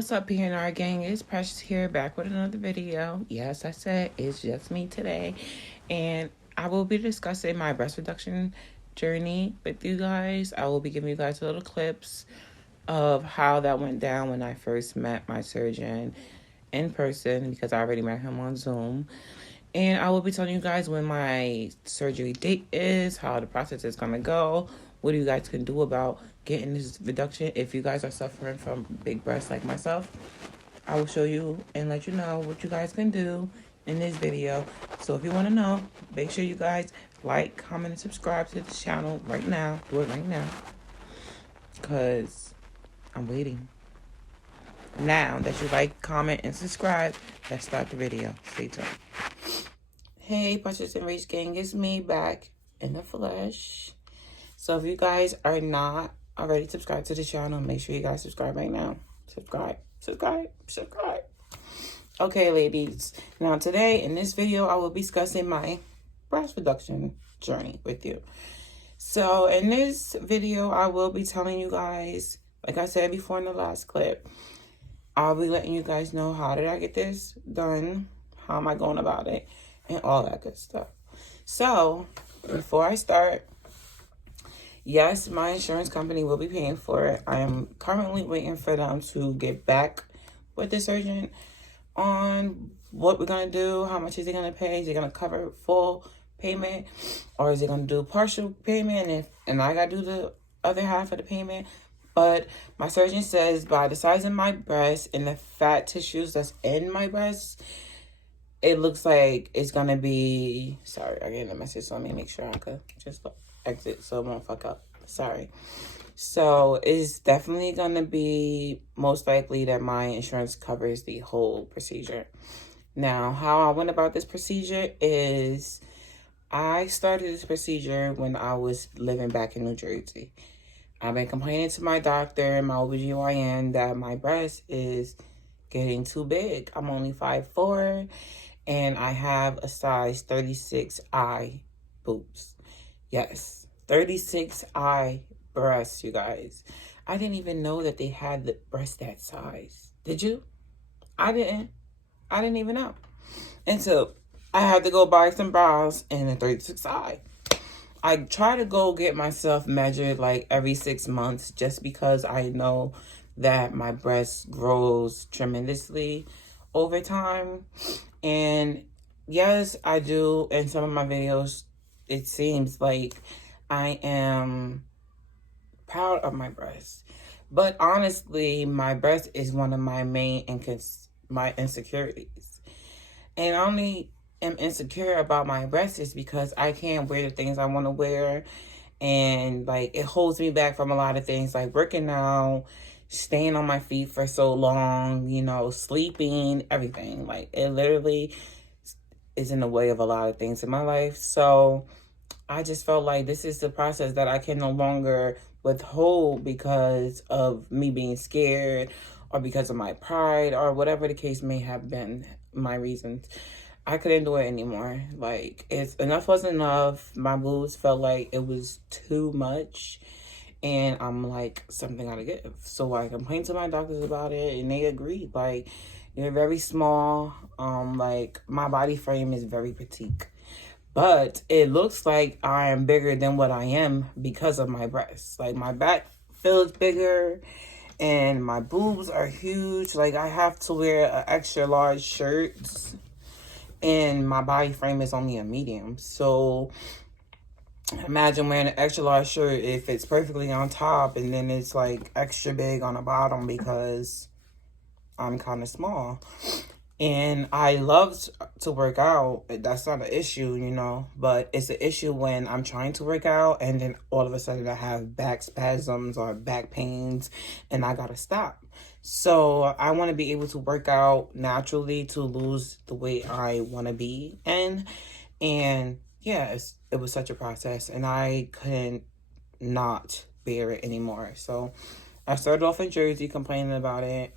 what's up, PNR gang? It's Precious here, back with another video. Yes, I said it's just me today, and I will be discussing my breast reduction journey with you guys. I will be giving you guys little clips of how that went down when I first met my surgeon in person, because I already met him on Zoom. And I will be telling you guys when my surgery date is, how the process is going to go, what you guys can do about getting this reduction. If you guys are suffering from big breasts like myself, I will show you and let you know what you guys can do in this video. So if you want to know, make sure you guys like, comment, and subscribe to the channel right now. Do it right now, because I'm waiting. Now that you like, comment, and subscribe, let's start the video. Stay tuned. Hey, Precious and Rach gang, it's me back in the flesh. So if you guys are not already subscribed to the channel, make sure you guys subscribe right now. Subscribe. Okay, ladies. Now today in this video, I will be discussing my breast reduction journey with you. So in this video, I will be telling you guys, like I said before in the last clip, I'll be letting you guys know how did I get this done, how am I going about it, and all that good stuff. So before I start, yes, my insurance company will be paying for it. I am currently waiting for them to get back with the surgeon on what we're going to do, how much is he going to pay, is he going to cover full payment, or is he going to do partial payment, and I got to do the other half of the payment. But my surgeon says by the size of my breast and the fat tissues that's in my breast, it looks like it's going to be... Sorry, I get a message, so let me make sure I could just exit so it won't fuck up. Sorry. So it's definitely going to be most likely that my insurance covers the whole procedure. Now, how I went about this procedure is I started this procedure when I was living back in New Jersey. I've been complaining to my doctor, my OBGYN, that my breast is getting too big. I'm only 5'4", and I have a size 36I boobs. Yes, 36I breasts, you guys. I didn't even know that they had the breast that size. Did you? I didn't even know. And so I had to go buy some bras in a 36I. I try to go get myself measured like every 6 months, just because I know that my breast grows tremendously over time. And yes, I do. In some of my videos, it seems like I am proud of my breast. But honestly, my breast is one of my main my insecurities. And I only am insecure about my breast is because I can't wear the things I want to wear. And like, it holds me back from a lot of things, like working out, staying on my feet for so long, you know, sleeping, everything. Like, it literally is in the way of a lot of things in my life. So I just felt like this is the process that I can no longer withhold because of me being scared, or because of my pride, or whatever the case may have been, my reasons. I couldn't do it anymore. Like, enough was enough. My boobs felt like it was too much. And I'm like, something gotta give. So I complained to my doctors about it, and they agreed. Like, you're very small. Like, my body frame is very petite. But it looks like I am bigger than what I am because of my breasts. Like, my back feels bigger, and my boobs are huge. Like, I have to wear an extra large shirt, and my body frame is only a medium. So imagine wearing an extra large shirt if it's perfectly on top, and then it's like extra big on the bottom because I'm kind of small. And I love to work out. That's not an issue, you know, but it's an issue when I'm trying to work out and then all of a sudden I have back spasms or back pains and I gotta stop. So I want to be able to work out naturally to lose the weight I want to be in. And yeah, it was such a process, and I couldn't not bear it anymore. So I started off in Jersey complaining about it.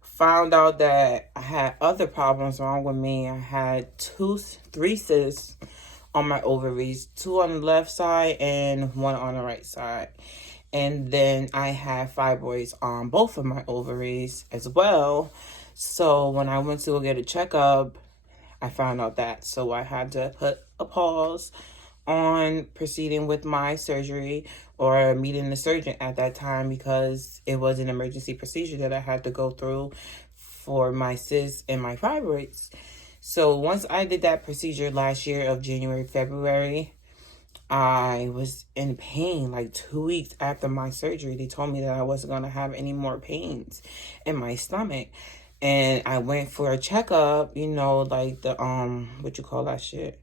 Found out that I had other problems wrong with me. I had 3 cysts on my ovaries, 2 on the left side and 1 on the right side. And then I had fibroids on both of my ovaries as well. So when I went to go get a checkup, I found out that. So I had to put a pause on proceeding with my surgery or meeting the surgeon at that time, because it was an emergency procedure that I had to go through for my cysts and my fibroids. So once I did that procedure last year of January, February, I was in pain like 2 weeks after my surgery. They told me that I wasn't going to have any more pains in my stomach. And I went for a checkup, you know, like the, what you call that shit?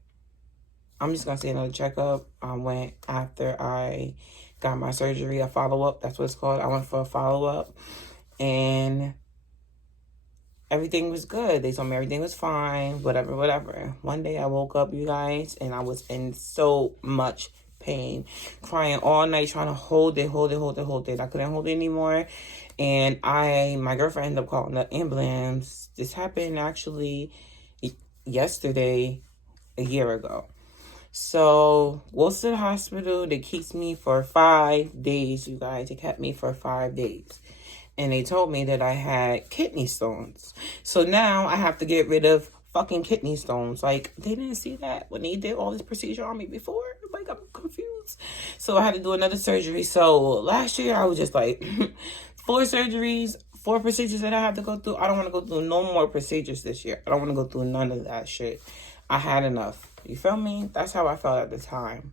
I'm just going to say another checkup. I went after I got my surgery, a follow-up. That's what it's called. I went for a follow-up. And everything was good. They told me everything was fine, whatever. One day I woke up, you guys, and I was in so much pain, crying all night, trying to hold it. I couldn't hold it anymore. And my girlfriend ended up calling the ambulance. This happened actually yesterday, a year ago. So, goes to the hospital. They keeps me for 5 days, you guys. They kept me for 5 days. And they told me that I had kidney stones. So now I have to get rid of fucking kidney stones. Like, they didn't see that when they did all this procedure on me before. Like, I'm confused. So I had to do another surgery. So last year I was just like, 4 surgeries, 4 procedures that I have to go through. I don't want to go through no more procedures this year. I don't want to go through none of that shit. I had enough. You feel me? That's how I felt at the time.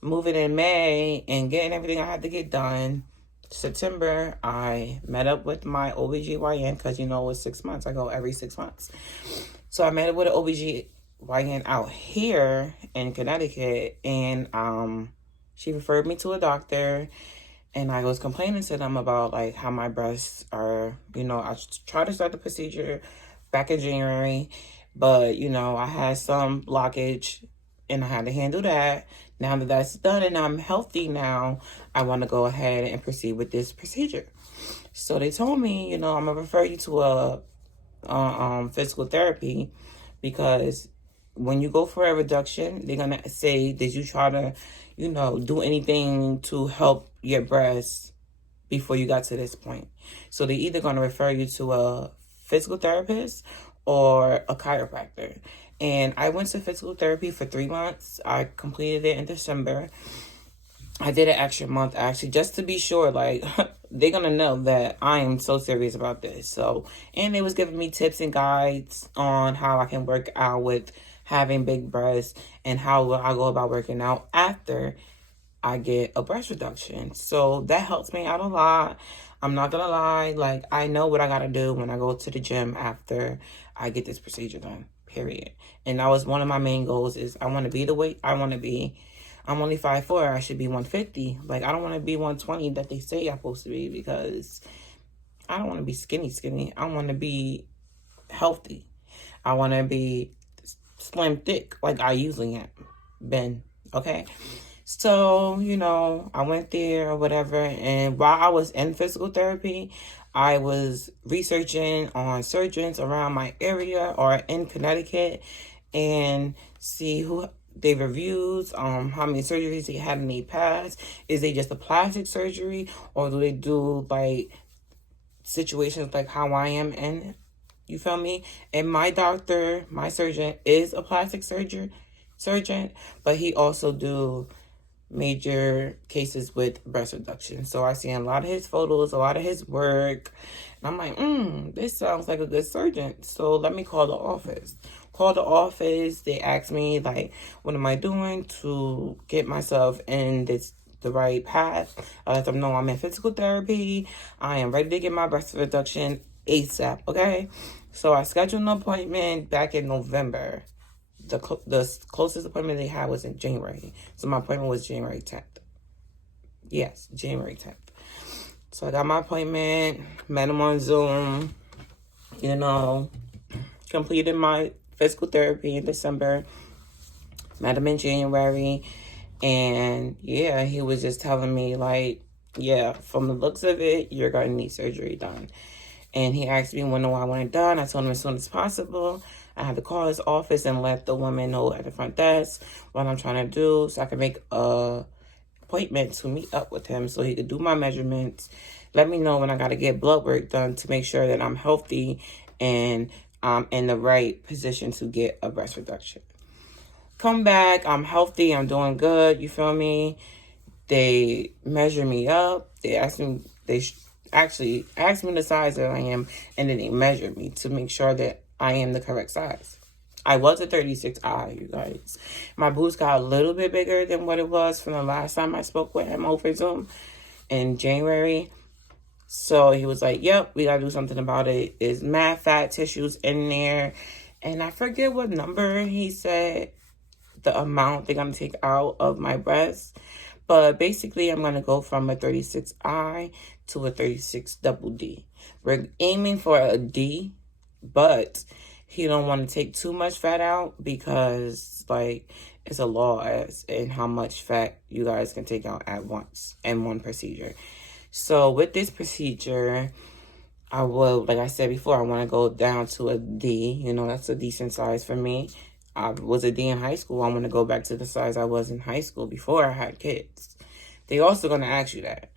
Moving in May and getting everything I had to get done. September, I met up with my OBGYN because, you know, it's 6 months. I go every 6 months. So I met up with an OBGYN out here in Connecticut, and she referred me to a doctor, and I was complaining to them about, like, how my breasts are, you know, I tried to start the procedure back in January, but, you know, I had some blockage, and I had to handle that. Now that that's done and I'm healthy now, I want to go ahead and proceed with this procedure. So they told me, you know, I'm going to refer you to a physical therapy, because when you go for a reduction, they're going to say, did you try to, you know, do anything to help your breasts before you got to this point? So they're either going to refer you to a physical therapist or a chiropractor. And I went to physical therapy for 3 months. I completed it in December. I did an extra month, actually, just to be sure, like, they're going to know that I am so serious about this. So, and they was giving me tips and guides on how I can work out with having big breasts and how I go about working out after I get a breast reduction. So that helps me out a lot. I'm not going to lie. Like, I know what I got to do when I go to the gym after I get this procedure done, period. And that was one of my main goals, is I want to be the weight I want to be. I'm only 5'4". I should be 150. Like, I don't want to be 120 that they say I'm supposed to be, because I don't want to be skinny. I want to be healthy. I want to be slim thick like I usually am. Been, okay? So, you know, I went there or whatever. And while I was in physical therapy, I was researching on surgeons around my area or in Connecticut and see who they reviews, how many surgeries they had in the past. Is they just a plastic surgery, or do they do like situations like how I am in? You feel me? And my doctor, my surgeon, is a plastic surgeon, but he also do major cases with breast reduction. So I see a lot of his photos, a lot of his work, and I'm like, this sounds like a good surgeon. So let me call the office. They asked me, like, what am I doing to get myself in the right path? I let them know I'm in physical therapy. I am ready to get my breast reduction ASAP, okay? So I scheduled an appointment back in November. The closest appointment they had was in January. So my appointment was January 10th. Yes, January 10th. So I got my appointment, met him on Zoom, you know, completed my physical therapy in December, met him in January, and yeah, he was just telling me, like, yeah, from the looks of it, you're going to need surgery done. And he asked me when I want it done. I told him as soon as possible. I had to call his office and let the woman know at the front desk what I'm trying to do, so I can make a appointment to meet up with him so he could do my measurements, let me know when I got to get blood work done to make sure that I'm healthy and I'm in the right position to get a breast reduction. Come back, I'm healthy, I'm doing good, you feel me? They measure me up, they actually asked me the size that I am, and then they measured me to make sure that I am the correct size. I was a 36I, you guys. My boobs got a little bit bigger than what it was from the last time I spoke with him over Zoom in January. So he was like, yep, we got to do something about it. There's mad fat tissues in there. And I forget what number he said, the amount they're going to take out of my breast. But basically, I'm going to go from a 36I to a 36 double D. We're aiming for a D, but he don't want to take too much fat out because, like, it's a law as in how much fat you guys can take out at once in one procedure. So with this procedure, I will, like I said before, I want to go down to a D. You know, that's a decent size for me. I was a D in high school. I want to go back to the size I was in high school before I had kids. They also going to ask you that.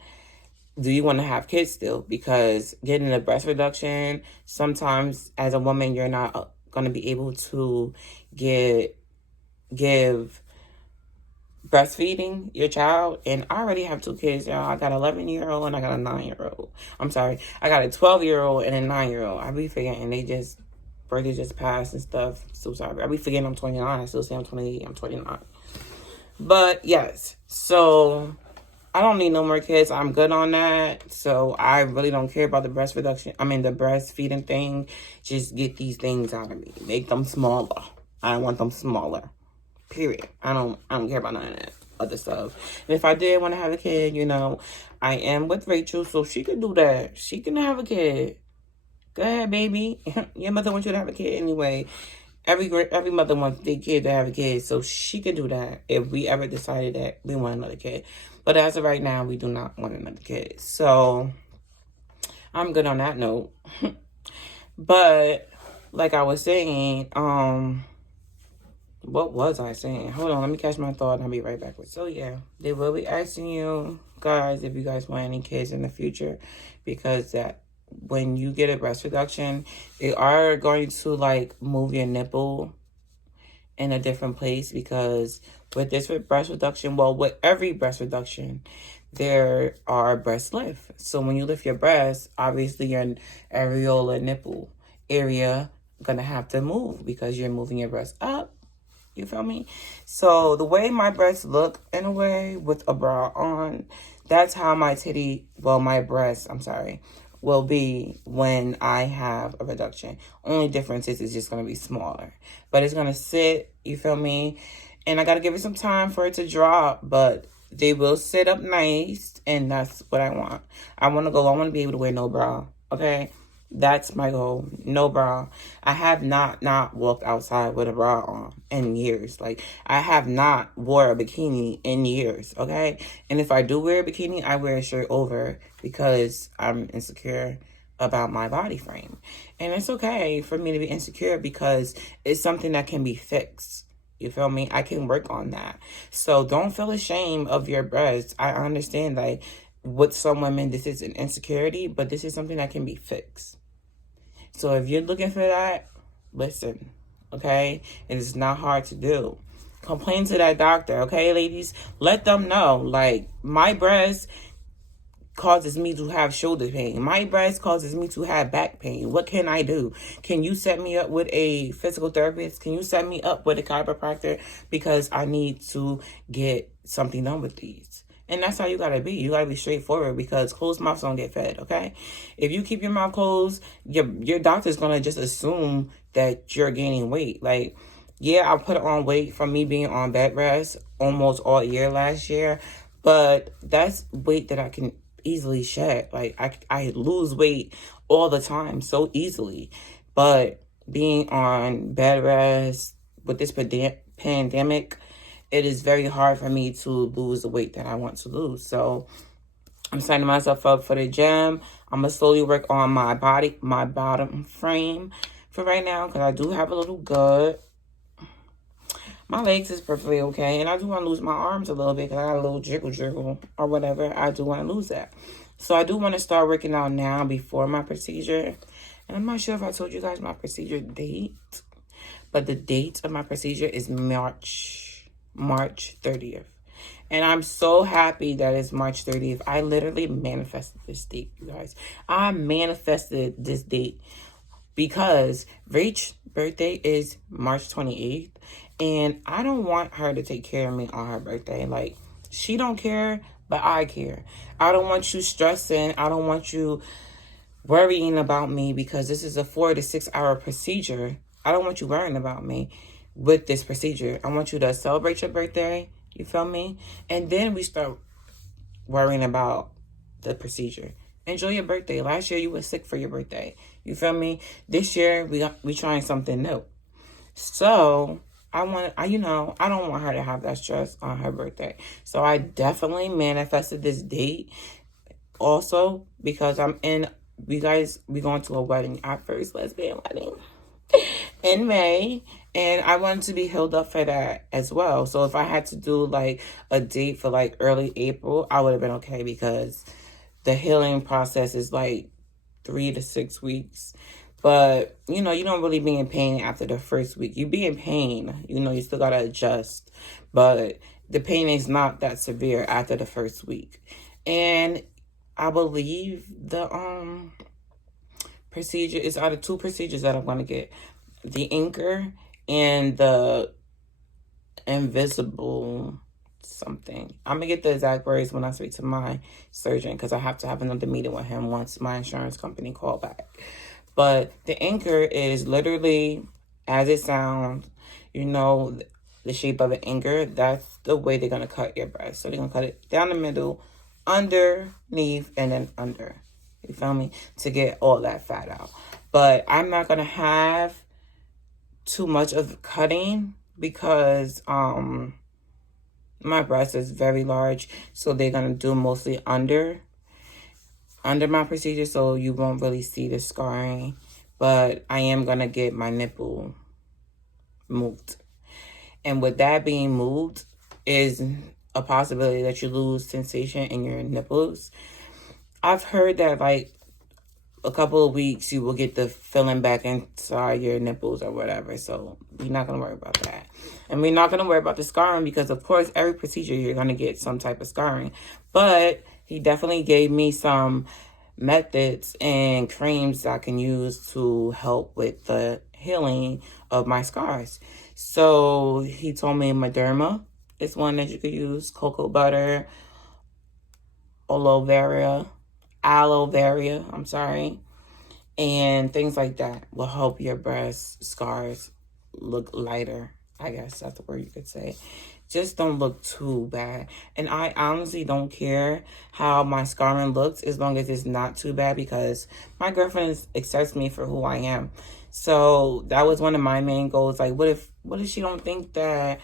Do you want to have kids still? Because getting a breast reduction, sometimes as a woman, you're not going to be able to give breastfeeding your child. And I already have 2 kids, y'all. I got an 11-year-old and I got a 9-year-old. I'm sorry. I got a 12-year-old and a 9-year-old. I be forgetting birthday just passed and stuff. So sorry. I be forgetting I'm 29. I still say I'm 28. I'm 29. But yes. So I don't need no more kids. I'm good on that. So I really don't care about the breast reduction. I mean, the breastfeeding thing. Just get these things out of me. Make them smaller. I want them smaller. Period. I don't care about none of that other stuff. And if I did want to have a kid, you know, I am with Rachel, so she could do that. She can have a kid. Go ahead, baby. Your mother wants you to have a kid anyway. Every mother wants their kid to have a kid, so she could do that if we ever decided that we want another kid. But as of right now, we do not want another kid. So I'm good on that note. But like I was saying, what was I saying? Hold on, let me catch my thought and I'll be right back with you. So yeah, they will be asking you guys if you guys want any kids in the future, because that when you get a breast reduction, they are going to like move your nipple in a different place, because with this breast reduction, well, with every breast reduction, there are breast lifts. So when you lift your breast, obviously your areola nipple area gonna have to move because you're moving your breast up. You feel me? So the way my breasts look in a way with a bra on, that's how my breast, will be when I have a reduction. Only difference is it's just going to be smaller. But it's going to sit, you feel me? And I got to give it some time for it to drop, but they will sit up nice, and that's what I want. I want to be able to wear no bra, okay? That's my goal. No bra. I have not walked outside with a bra on in years. Like, I have not wore a bikini in years, okay? And if I do wear a bikini, I wear a shirt over because I'm insecure about my body frame. And it's okay for me to be insecure because it's something that can be fixed. You feel me? I can work on that. So don't feel ashamed of your breasts. I understand that with some women, this is an insecurity, but this is something that can be fixed. So if you're looking for that, listen, okay? It is not hard to do. Complain to that doctor, okay, ladies? Let them know, like, my breast causes me to have shoulder pain. My breast causes me to have back pain. What can I do? Can you set me up with a physical therapist? Can you set me up with a chiropractor? Because I need to get something done with these. And that's how you gotta be. You gotta be straightforward, because closed mouths don't get fed, okay? If you keep your mouth closed, your doctor's gonna just assume that you're gaining weight. Like, yeah, I put on weight from me being on bed rest almost all year last year, but that's weight that I can easily shed. Like, I lose weight all the time so easily. But being on bed rest with this pandemic, it is very hard for me to lose the weight that I want to lose. So I'm signing myself up for the gym. I'm going to slowly work on my bottom frame for right now, because I do have a little gut. My legs is perfectly okay. And I do want to lose my arms a little bit because I got a little jiggle or whatever. I do want to lose that. So I do want to start working out now before my procedure. And I'm not sure if I told you guys my procedure date. But the date of my procedure is March 30th. And I'm so happy that it's March 30th. I literally manifested this date, you guys. I manifested this date because Rach's birthday is March 28th. And I don't want her to take care of me on her birthday. Like, she don't care, but I care. I don't want you stressing. I don't want you worrying about me because this is a 4 to 6 hour procedure. I don't want you worrying about me with this procedure. I want you to celebrate your birthday. You feel me? And then we start worrying about the procedure. Enjoy your birthday. Last year you were sick for your birthday. You feel me? This year we trying something new. So I don't want her to have that stress on her birthday. So I definitely manifested this date also because we going to a wedding, our first lesbian wedding in May, and I wanted to be healed up for that as well. So if I had to do like a date for like early April, I would have been okay because the healing process is like 3 to 6 weeks. But, you don't really be in pain after the first week. You be in pain. You still got to adjust. But the pain is not that severe after the first week. And I believe the procedure is out of 2 procedures that I'm going to get. The anchor and the invisible something. I'm going to get the exact words when I speak to my surgeon because I have to have another meeting with him once my insurance company call back. But the anchor is literally as it sounds, the shape of an anchor. That's the way they're going to cut your breast. So they're going to cut it down the middle, underneath, and then under. You feel me? To get all that fat out. But I'm not going to have too much of cutting because my breast is very large. So they're going to do mostly under my procedure, so you won't really see the scarring. But I am going to get my nipple moved. And with that being moved is a possibility that you lose sensation in your nipples. I've heard that like a couple of weeks you will get the feeling back inside your nipples or whatever. So we're not going to worry about that. And we're not going to worry about the scarring because, of course, every procedure you're going to get some type of scarring. But he definitely gave me some methods and creams I can use to help with the healing of my scars. So he told me Mederma is one that you could use, cocoa butter, aloe vera, and things like that will help your breast scars look lighter. I guess that's the word you could say. Just don't look too bad. And I honestly don't care how my scarring looks as long as it's not too bad because my girlfriend accepts me for who I am. So that was one of my main goals. Like, what if she don't think that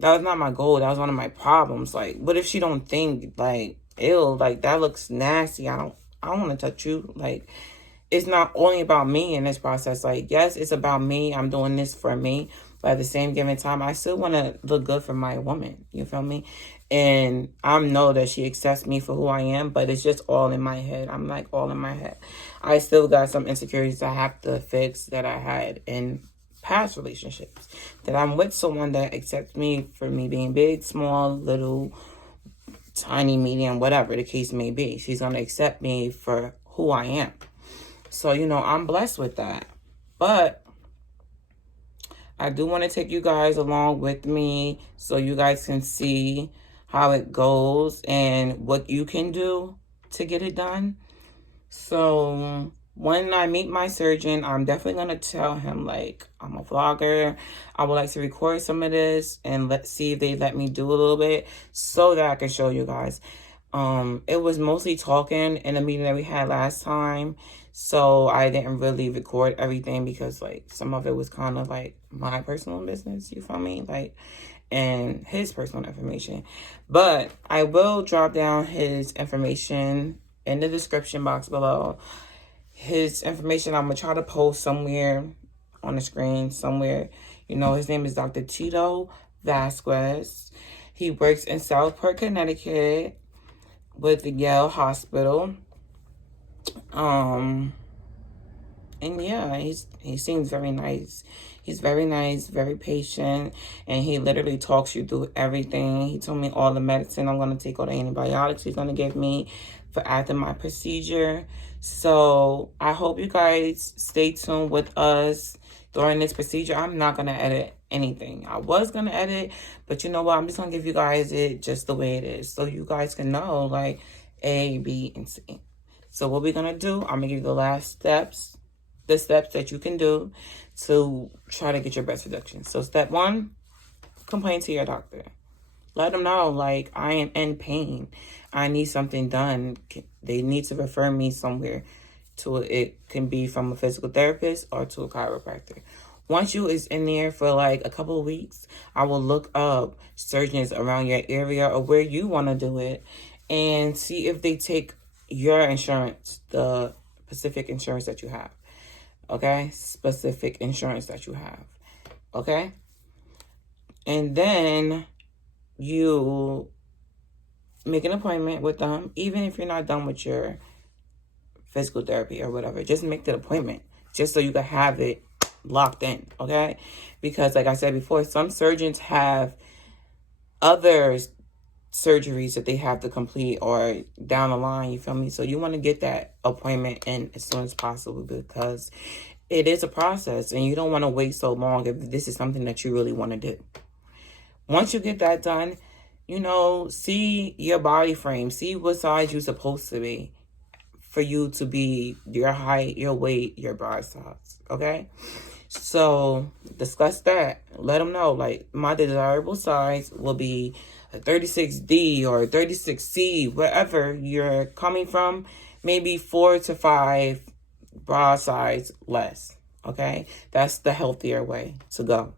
was not my goal? That was one of my problems. Like, what if she don't think like, ew, like that looks nasty. I don't want to touch you. Like, it's not only about me in this process. Like, yes, it's about me. I'm doing this for me. But at the same given time, I still want to look good for my woman. You feel me? And I know that she accepts me for who I am, but it's just all in my head. I'm like all in my head. I still got some insecurities I have to fix that I had in past relationships. That I'm with someone that accepts me for me being big, small, little, tiny, medium, whatever the case may be. She's going to accept me for who I am. So, I'm blessed with that. But I do want to take you guys along with me so you guys can see how it goes and what you can do to get it done. So when I meet my surgeon, I'm definitely going to tell him, like, I'm a vlogger. I would like to record some of this and let's see if they let me do a little bit so that I can show you guys. It was mostly talking in the meeting that we had last time. So I didn't really record everything because, like, some of it was kind of, like, my personal business, you feel me? Like, and his personal information. But I will drop down his information in the description box below. His information I'm going to try to post somewhere on the screen, somewhere. You know, his name is Dr. Tito Vasquez. He works in Southport, Connecticut with the Yale Hospital. And yeah, he seems very nice. He's very nice, very patient, and he literally talks you through everything. He told me all the medicine I'm going to take, all the antibiotics he's going to give me for after my procedure. So I hope you guys stay tuned with us during this procedure. I'm not going to edit anything. I was going to edit, but you know what? I'm just going to give you guys it just the way it is, so you guys can know, like, A, B, and C. So what we're going to do, I'm going to give you the last steps, the steps that you can do to try to get your breast reduction. So step 1, complain to your doctor. Let them know, like, I am in pain. I need something done. They need to refer me somewhere. It can be from a physical therapist or to a chiropractor. Once you is in there for like a couple of weeks, I will look up surgeons around your area or where you want to do it and see if they take your insurance, the specific insurance that you have. Okay? Specific insurance that you have. Okay? And then you make an appointment with them, even if you're not done with your physical therapy or whatever. Just make that appointment just so you can have it locked in, okay? Because like I said before, some surgeons have other surgeries that they have to complete or down the line, you feel me? So you want to get that appointment in as soon as possible, because it is a process and you don't want to wait so long if this is something that you really want to do. Once you get that done, you know, see your body frame, see what size you're supposed to be for you to be your height, your weight, your body size, okay? So discuss that. Let them know, like, my desirable size will be a 36D or a 36C, wherever you're coming from, maybe 4 to 5 bra size less, okay? That's the healthier way to go.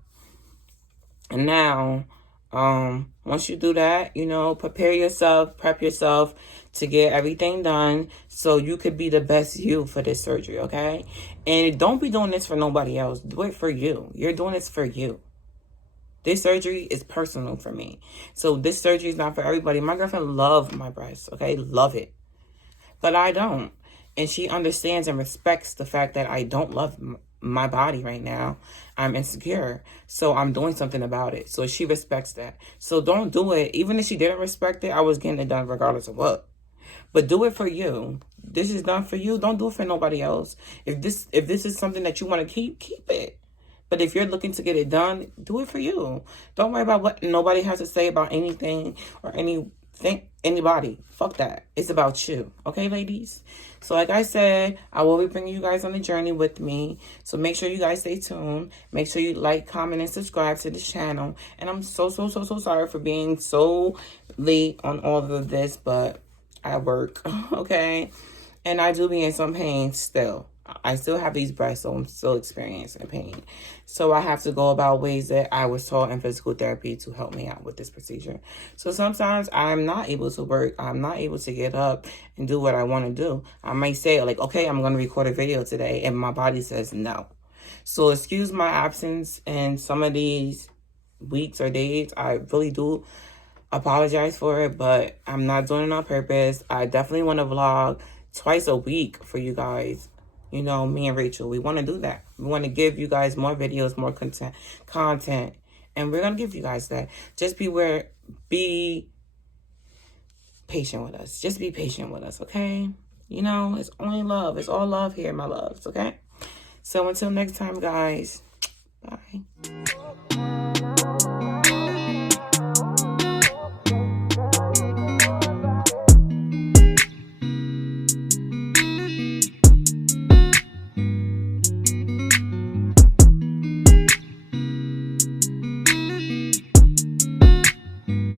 And now, once you do that, you know, prep yourself to get everything done so you could be the best you for this surgery, okay? And don't be doing this for nobody else. Do it for you. You're doing this for you. This surgery is personal for me. So this surgery is not for everybody. My girlfriend loves my breasts, okay? Love it. But I don't. And she understands and respects the fact that I don't love my body right now. I'm insecure. So I'm doing something about it. So she respects that. So don't do it. Even if she didn't respect it, I was getting it done regardless of what. But do it for you. This is done for you. Don't do it for nobody else. If this is something that you want to keep it. But if you're looking to get it done, do it for you. Don't worry about what nobody has to say about anything or anybody. Fuck that. It's about you. Okay, ladies? So like I said, I will be bringing you guys on the journey with me. So make sure you guys stay tuned. Make sure you like, comment, and subscribe to this channel. And I'm so sorry for being so late on all of this, but I work, okay? And I do be in some pain still. I still have these breasts, so I'm still experiencing pain. So I have to go about ways that I was taught in physical therapy to help me out with this procedure. So sometimes I'm not able to work. I'm not able to get up and do what I want to do. I might say, like, okay, I'm going to record a video today, and my body says no. So excuse my absence in some of these weeks or days. I really do apologize for it, but I'm not doing it on purpose. I definitely want to vlog twice a week for you guys. You know, me and Rachel, we want to do that. We want to give you guys more videos, more content, and we're going to give you guys that. Just be patient with us. Just be patient with us, okay? You know, it's only love. It's all love here, my loves, okay? So until next time, guys, bye.